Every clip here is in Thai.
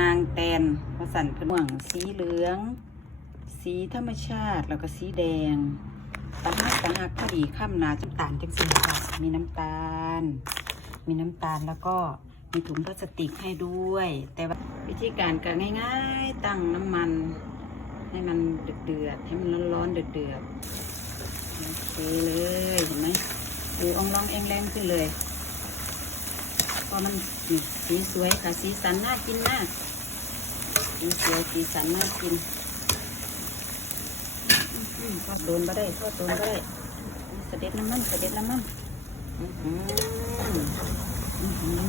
นางแตนผสันเพิ่นม่วงสีเหลือง สีธรรมชาติแล้วก็สีแดงตะหักตะหักพอดีข้ามนาน้ำตาลจังสีค่ะมีน้ำตาล มีน้ำตาลแล้วก็มีถุงพลาสติกให้ด้วย แต่ว่าวิธีการก็ง่ายๆ ตั้งน้ำมัน ให้มันเดือดๆให้มันร้อนๆเดือดๆโอเคเลยเห็นไหมดูอ่องร้องเองแรงขึ้นเลย พอมันสีสวยค่ะสีสันน่ากินมากสีสวยสีสันน่ากินทอดโดนมาได้ทอดโดนมาได้เสด็จน้ำมันเสด็จน้ำมันอือหืออือหือ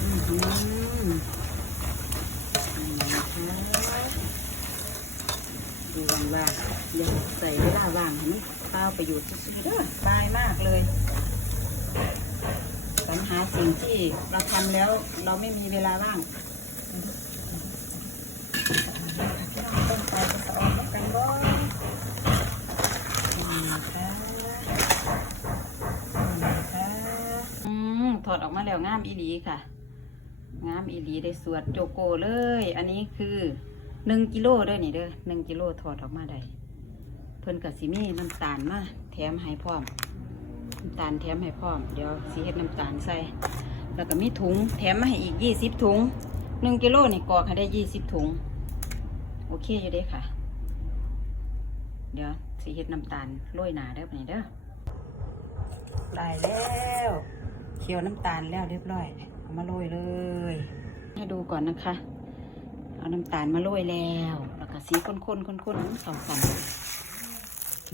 อือหือนี่นะคะดูว่างๆอย่าใส่เวลาว่างเห็นไหมข้าวประโยชน์สุดๆเด้อบายมากเลย รหาสิ่งที่เราทำแล้วเราไม่มีเวลาว่างต้นไปก็จะออกกันบ่ถอดออกมาแล้วงามอีหลีค่ะ งามอีหลีได้สวดโจโกเลย อันนี้คือหนึ่งกิโลเด้อนี่เด้อหนึ่งกิโลถอดออกมาได้เพิ่นกับสิมีน้ำตาลมาแถมให้พร้อม น้ำตาลแถมให้พร้อม เดี๋ยวสีเฮ็ดน้ำตาลใส่ แล้วก็มีถุงแถมมาให้อีกยี่สิบถุงหนึ่งกิโลนี่กรอกให้ได้ยี่สิบถุง โอเคอยู่เด้ค่ะ เดี๋ยวสีเฮ็ดน้ำตาลโรยหนาเด้อปะนี่เด้อได้แล้วเคี่ยวน้ำตาลแล้วเรียบร้อยเอามาโรยเลย ให้ดูก่อนนะคะ เอาน้ำตาลมาโรยแล้ว แล้วก็สีข้นๆข้นๆสองกัน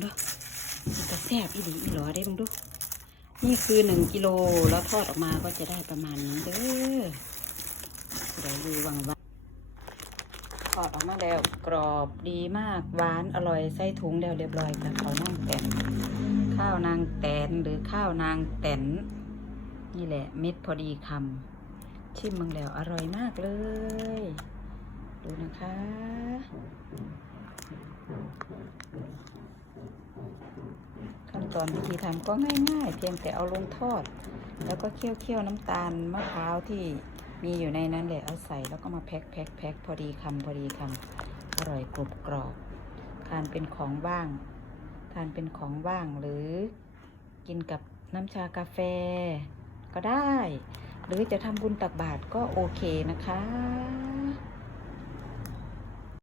เด้อมันจะแซ่บอีหลีอีหลอได้บ้างดู นี่คือหนึ่งกิโลแล้วทอดออกมาก็จะได้ประมาณนี้เด้อเดี๋ยวดูวังวังทอดออกมาแล้วกรอบดีมากหวานอร่อยใส่ถุงแล้วเรียบร้อยค่ะเขาวนั่งแตนข้าวนางแตนหรือข้าวนางแตนนี่แหละเม็ดพอดีคำชิมมึงแล้วอร่อยมากเลย ดูนะคะ ตอนวิธีทำก็ง่ายๆ เพียงแต่เอาลงทอด แล้วก็เคี่ยวเคี่ยวน้ำตาลมะพร้าวที่มีอยู่ในนั้นแหละเอาใส่แล้วก็มาแพ็คแพ็คแพ็คพอดีคำพอดีคำอร่อยกรุบกรอบทานเป็นของว่าง ทานเป็นของว่างหรือกินกับน้ำชากาแฟก็ได้ หรือจะทำบุญตักบาตรก็โอเคนะคะ